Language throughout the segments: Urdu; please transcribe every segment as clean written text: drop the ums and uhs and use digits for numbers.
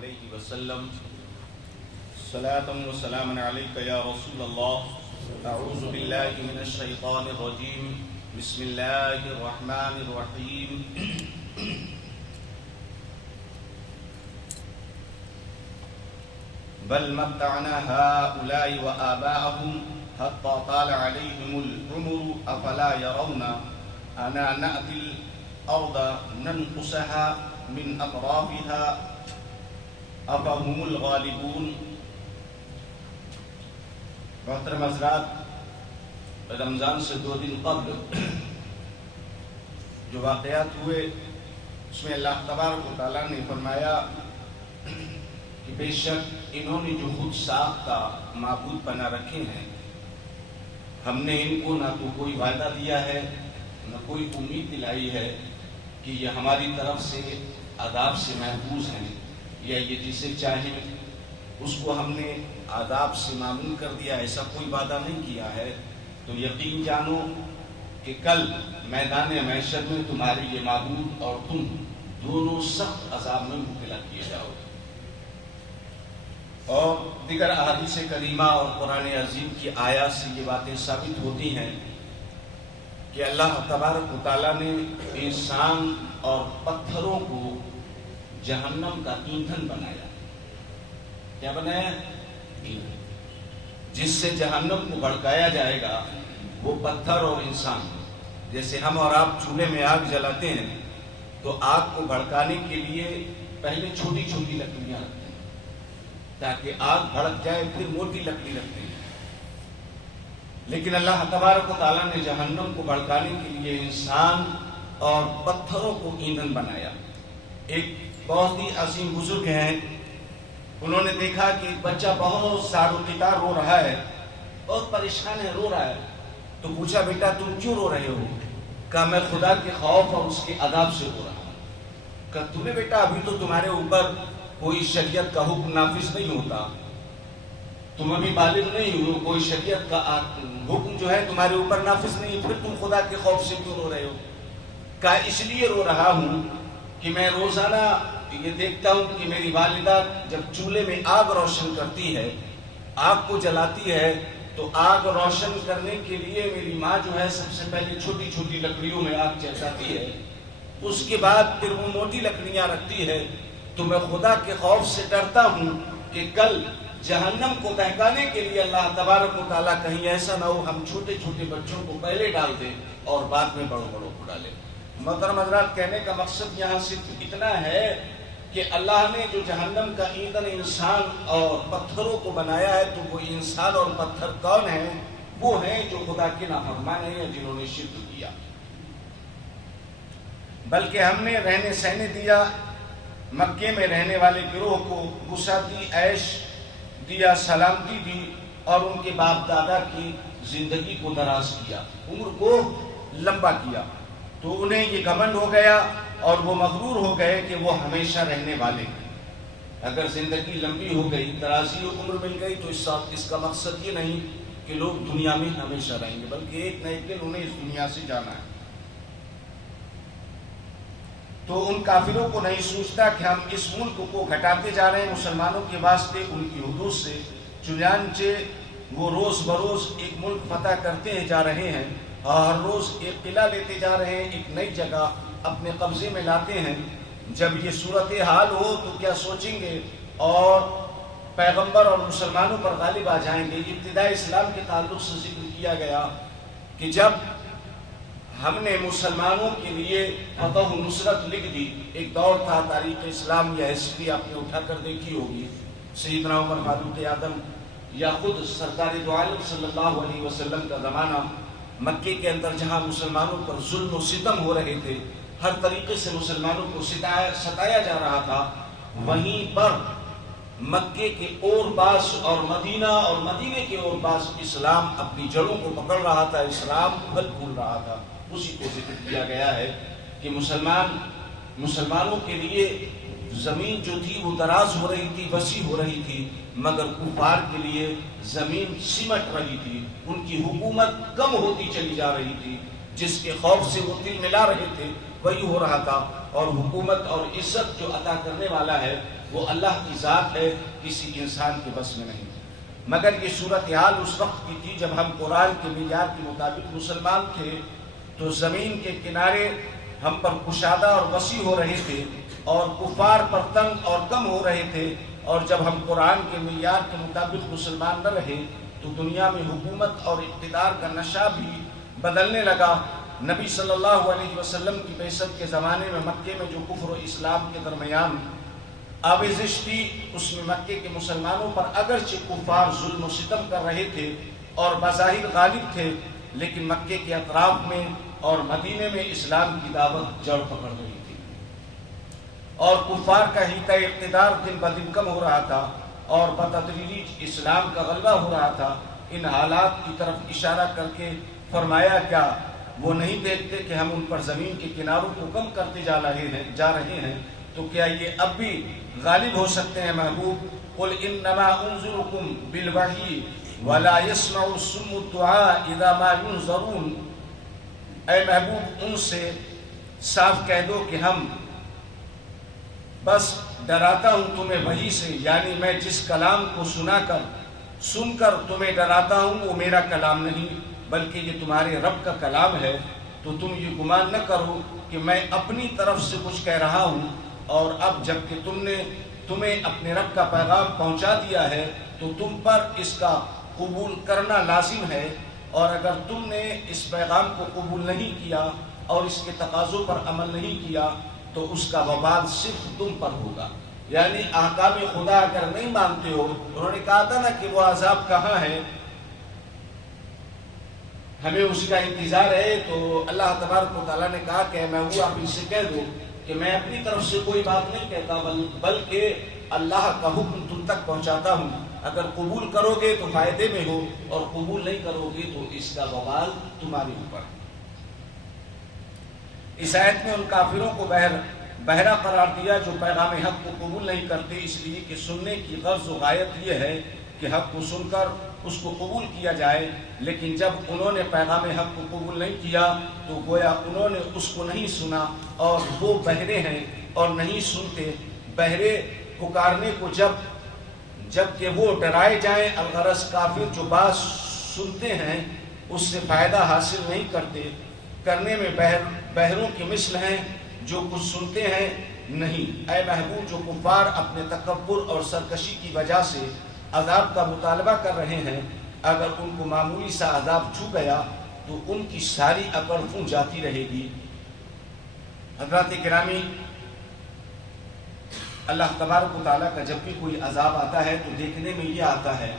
علیہ وسلم صلاۃ و سلام علیک یا رسول اللہ اعوذ باللہ من الشیطان الرجیم بسم اللہ الرحمن الرحیم بل متعنا هؤلاء وآباءهم حتى طال عليهم العمر افلا يرون انا نأتي الارض ننقصها من اطرافها افهم الغالبون۔ محترم حضرات، رمضان سے 2 دن قبل جو واقعات ہوئے اس میں اللہ تبارک و تعالیٰ نے فرمایا کہ بے شک انہوں نے جو خود ساختہ معبود بنا رکھے ہیں، ہم نے ان کو نہ تو کوئی وعدہ دیا ہے نہ کوئی امید دلائی ہے کہ یہ ہماری طرف سے عذاب سے محفوظ ہیں، یا یہ جسے چاہیں اس کو ہم نے عذاب سے معمون کر دیا، ایسا کوئی وعدہ نہیں کیا ہے۔ تو یقین جانو کہ کل میدان محشر میں تمہارے یہ معبود اور تم دونوں سخت عذاب میں مبتلا کیے جاؤ گے۔ اور دیگر احادیث کریمہ اور قرآن عظیم کی آیات سے یہ باتیں ثابت ہوتی ہیں کہ اللہ تبارک و تعالیٰ نے انسان اور پتھروں کو جہنم کا ایندھن بنایا۔ کیا بنایا؟ ایندھن، جس سے جہنم کو بھڑکایا جائے گا وہ پتھر اور انسان۔ جیسے ہم اور آپ چولہے میں آگ جلاتے ہیں تو آگ کو بھڑکانے کے لیے پہلے چھوٹی چھوٹی لکڑیاں رکھتے ہیں تاکہ آگ بھڑک جائے، پھر موٹی لکڑی رکھتے ہیں۔ لیکن اللہ تبارک و تعالیٰ نے جہنم کو بھڑکانے کے لیے انسان اور پتھروں کو ایندھن بنایا۔ ایک بہت ہی عظیم بزرگ ہیں، انہوں نے دیکھا کہ ایک بچہ بہت سار و قطار رو رہا ہے، بہت پریشان ہے، رو رہا ہے۔ تو پوچھا بیٹا تم کیوں رو رہے ہو؟ کہا میں خدا کے خوف اور اس کے عذاب سے رو رہا ہوں۔ کہا تمہیں بیٹا ابھی تو تمہارے اوپر کوئی شریعت کا حکم نافذ نہیں ہوتا، تم ابھی بالغ نہیں ہو، کوئی شریعت کا حکم جو ہے تمہارے اوپر نافذ نہیں، پھر تم خدا کے خوف سے کیوں رو رہے ہو؟ کہا اس لیے رو رہا ہوں کہ میں روزانہ یہ دیکھتا ہوں کہ میری والدہ جب چولہے میں آگ روشن کرتی ہے، آگ کو جلاتی ہے، تو آگ روشن کرنے کے لیے میری ماں جو ہے سب سے پہلے چھوٹی چھوٹی لکڑیوں میں آگ جلاتی ہے، اس کے بعد پھر وہ موٹی لکڑیاں رکھتی ہے۔ تو میں خدا کے خوف سے ڈرتا ہوں کہ کل جہنم کو دہکانے کے لیے اللہ تبارک و تعالیٰ کہیں ایسا نہ ہو ہم چھوٹے چھوٹے بچوں کو پہلے ڈال دیں اور بعد میں بڑوں بڑوں کو ڈالیں۔ محترم حضرات، کہنے کا مقصد یہاں صرف اتنا ہے کہ اللہ نے جو جہنم کا ایندھن انسان اور پتھروں کو بنایا ہے، تو وہ انسان اور پتھر کون ہیں؟ وہ ہیں جو خدا کے نافرمان ہیں یا جنہوں نے شرک کیا۔ بلکہ ہم نے رہنے سہنے دیا، مکے میں رہنے والے گروہ کو وسعتی عیش دیا، سلامتی دی، اور ان کے باپ دادا کی زندگی کو دراز کیا، عمر کو لمبا کیا۔ تو انہیں یہ گھمنڈ ہو گیا اور وہ مغرور ہو گئے کہ وہ ہمیشہ رہنے والے ہیں۔ اگر زندگی لمبی ہو گئی، درازی عمر مل گئی، تو اس کا مقصد یہ نہیں کہ لوگ دنیا میں ہمیشہ رہیں گے، بلکہ ایک نہ ایک دن انہیں اس دنیا سے جانا ہے۔ تو ان کافروں کو نہیں سوچتا کہ ہم اس ملک کو گھٹاتے جا رہے ہیں مسلمانوں کے واسطے ان کی حدود سے، چنانچہ وہ روز بروز ایک ملک فتح کرتے جا رہے ہیں، اور ہر روز ایک قلعہ لیتے جا رہے ہیں، ایک نئی جگہ اپنے قبضے میں لاتے ہیں۔ جب یہ صورتحال ہو تو کیا سوچیں گے اور پیغمبر اور مسلمانوں پر غالب آ جائیں گے۔ ابتدائی اسلام کے تعلق سے ذکر کیا گیا کہ جب ہم نے مسلمانوں کے لیے فتح و نصرت لکھ دی، ایک دور تھا تاریخ اسلام یا ہسٹری آپ نے اٹھا کر دیکھی ہوگی، سیدنا عمر فاروق اعظم یا خود سرکار دو عالم صلی اللہ علیہ وسلم کا زمانہ، مکے کے اندر جہاں مسلمانوں پر ظلم و ستم ہو رہے تھے، ہر طریقے سے مسلمانوں کو ستایا جا رہا تھا، وہیں پر مکے کے اور پاس اور مدینے کے اور پاس اسلام اپنی جڑوں کو پکڑ رہا تھا، اسلام پھل پھول رہا تھا۔ اسی کو ذکر کیا گیا ہے کہ مسلمانوں کے لیے زمین جو تھی وہ دراز ہو رہی تھی، وسیع ہو رہی تھی، مگر کفار کے لیے زمین سمٹ رہی تھی، ان کی حکومت کم ہوتی چلی جا رہی تھی، جس کے خوف سے وہ دل ملا رہے تھے وہی ہو رہا تھا۔ اور حکومت اور عزت جو عطا کرنے والا ہے وہ اللہ کی ذات ہے، کسی انسان کے بس میں نہیں۔ مگر یہ صورتحال اس وقت کی تھی جب ہم قرآن کے معیار کے مطابق مسلمان تھے، تو زمین کے کنارے ہم پر کشادہ اور وسیع ہو رہے تھے اور کفار پر تنگ اور کم ہو رہے تھے، اور جب ہم قرآن کے معیار کے مطابق مسلمان نہ رہے تو دنیا میں حکومت اور اقتدار کا نشہ بھی بدلنے لگا۔ نبی صلی اللہ علیہ وسلم کی بعثت کے زمانے میں مکے میں جو کفر و اسلام کے درمیان آویزش تھی، اس میں مکے کے مسلمانوں پر اگرچہ کفار ظلم و ستم کر رہے تھے اور بظاہر غالب تھے، لیکن مکے کے اطراف میں اور مدینے میں اسلام کی دعوت جڑ پکڑ رہی تھی اور کفار کا حیطہ اقتدار دن بدن کم ہو رہا تھا اور بتدریج اسلام کا غلبہ ہو رہا تھا۔ ان حالات کی طرف اشارہ کر کے فرمایا، کیا وہ نہیں دیکھتے کہ ہم ان پر زمین کے کناروں کو کم کرتے جا رہے ہیں، تو کیا یہ اب بھی غالب ہو سکتے ہیں؟ محبوب قل انما انذرکم بالوحی ولا يسمع الصم الدعاء اذا ما ينذرون۔ اے محبوب ان سے صاف کہہ دو کہ ہم بس ڈراتا ہوں تمہیں وحی سے، یعنی میں جس کلام کو سن کر تمہیں ڈراتا ہوں وہ میرا کلام نہیں بلکہ یہ تمہارے رب کا کلام ہے، تو تم یہ گمان نہ کرو کہ میں اپنی طرف سے کچھ کہہ رہا ہوں، اور اب جب کہ تمہیں اپنے رب کا پیغام پہنچا دیا ہے تو تم پر اس کا قبول کرنا لازم ہے، اور اگر تم نے اس پیغام کو قبول نہیں کیا اور اس کے تقاضوں پر عمل نہیں کیا تو اس کا وبال صرف تم پر ہوگا۔ یعنی احکام خدا اگر نہیں مانتے ہو، انہوں نے کہا تھا نا کہ وہ عذاب کہاں ہے، ہمیں اس کا انتظار ہے، تو اللہ تبارک و تعالیٰ نے کہا کہ میں وہ آپ ان سے کہہ دو کہ میں اپنی طرف سے کوئی بات نہیں کہتا بلکہ اللہ کا حکم تم تک پہنچاتا ہوں، اگر قبول کرو گے تو فائدے میں ہو اور قبول نہیں کرو گے تو اس کا وبال تمہارے اوپر ہے۔ اس آیت میں ان کافروں کو بہرا قرار دیا جو پیغام حق کو قبول نہیں کرتے، اس لیے کہ سننے کی غرض و غایت یہ ہے کہ حق کو سن کر اس کو قبول کیا جائے، لیکن جب انہوں نے پیغام حق کو قبول نہیں کیا تو گویا انہوں نے اس کو نہیں سنا، اور وہ بہرے ہیں اور نہیں سنتے۔ بہرے پکارنے کو جب کہ وہ ڈرائے جائیں، الغرض کافر جو بات سنتے ہیں اس سے فائدہ حاصل نہیں کرنے میں بہروں کی مثل ہیں جو کچھ سنتے ہیں نہیں۔ اے محبوب، جو کفار اپنے تکبر اور سرکشی کی وجہ سے عذاب کا مطالبہ کر رہے ہیں، اگر ان کو معمولی سا عذاب چھو گیا تو ان کی ساری عقل خون جاتی رہے گی۔ حضرات گرامی، اللہ تبارک و تعالیٰ کا جب بھی کوئی عذاب آتا ہے تو دیکھنے میں یہ آتا ہے،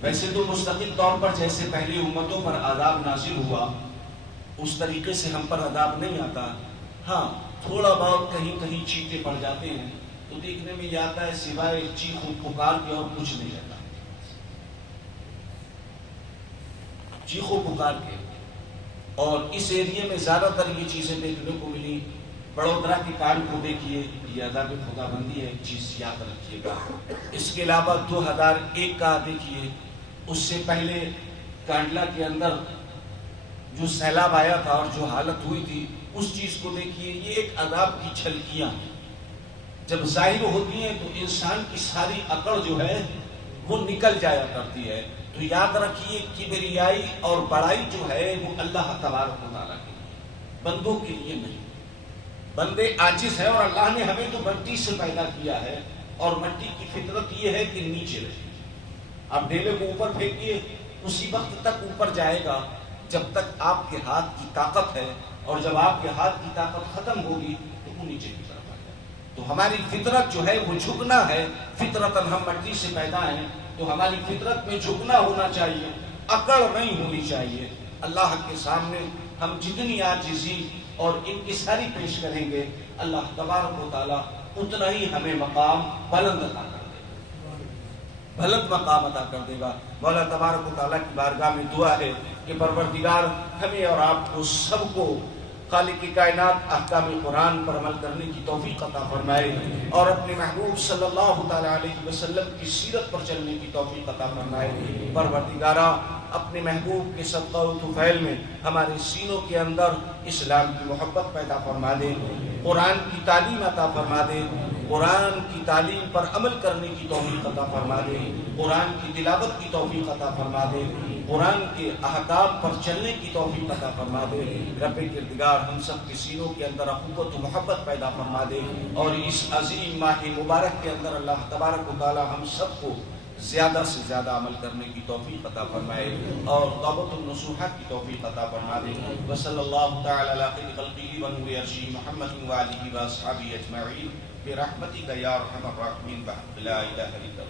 ویسے تو مستقل طور پر جیسے پہلی امتوں پر عذاب نازل ہوا اس طریقے سے ہم پر عذاب نہیں آتا، ہاں تھوڑا بہت کہیں کہیں چیخے پڑ جاتے ہیں تو دیکھنے میں یہ آتا ہے، سوائے چیخ و پکار کے اور کچھ نہیں رہتا، چیخ و پکار کے۔ اور اس ایریے میں زیادہ تر یہ چیزیں دیکھنے کو ملی۔ بڑودرا کے کانڈ کو دیکھیے، یہ عذاب خدا بندی ہے، ایک چیز یاد رکھیے گا۔ اس کے علاوہ 2001 کا دیکھیے، اس سے پہلے کانڈلا کے اندر جو سیلاب آیا تھا اور جو حالت ہوئی تھی اس چیز کو دیکھیے۔ یہ ایک عذاب کی جھلکیاں جب ظاہر ہوتی ہیں تو انسان کی ساری عقل جو ہے وہ نکل جایا کرتی ہے۔ تو یاد رکھیے، کبریائی اور بڑائی جو ہے وہ اللہ تبارک و تعالیٰ کے لیے، بندوں کے لیے نہیں۔ بندے عاجز ہیں اور اللہ نے ہمیں تو مٹی سے پیدا کیا ہے، اور مٹی کی فطرت یہ ہے کہ نیچے رہے۔ آپ ڈیلے کو اوپر پھینکیے، اسی وقت تک اوپر جائے گا جب تک آپ کے ہاتھ کی طاقت ہے، اور جب آپ کے ہاتھ کی طاقت ختم ہوگی تو وہ نیچے کی طرف آ جائے۔ تو ہماری فطرت جو ہے وہ جھکنا ہے، فطرتاً ہم مٹی سے پیدا ہیں تو ہماری فطرت میں جھکنا ہونا چاہیے، اکڑ نہیں ہونی چاہیے۔ اللہ کے سامنے ہم جتنی عاجزی اور انکساری پیش کریں گے، اللہ تبارک و تعالیٰ اتنا ہی ہمیں مقام بلند عطا کر دے گا، بلند مقام عطا کر دے گا۔ مولا تبارک و تعالیٰ کی بارگاہ میں دعا ہے کہ پروردگار ہمیں اور آپ کو سب کو خالق کائنات احکام قرآن پر عمل کرنے کی توفیق عطا فرمائے، اور اپنے محبوب صلی اللہ تعالیٰ علیہ وسلم کی سیرت پر چلنے کی توفیق عطا فرمائے۔ پروردگارہ، اپنے محبوب کے صدقہ و طفیل میں ہمارے سینوں کے اندر اسلام کی محبت پیدا فرما دے، قرآن کی تعلیم عطا فرما دے، قرآن کی تعلیم پر عمل کرنے کی توفیق عطا فرما دے، قرآن کی تلاوت کی توفیق عطا فرما دے، قرآن کے احکام پر چلنے کی توفیق عطا فرما دے۔ رب کردگار ہم سب کے سینوں کے اندر اخوت و محبت پیدا فرما دے، اور اس عظیم ماہ مبارک کے اندر اللہ تبارک و تعالی ہم سب کو زیادہ سے زیادہ عمل کرنے کی توفیق عطا فرمائے اور توبۃ النصوحہ کی توفیق عطا فرما دے۔ وصلی اللہ تعالی علی خیر خلقہ و نور عرشہ محمد و آلہ و اصحابہ اجمعین برحمتک یا ارحم الراحمین بحق لا الہ الا اللہ۔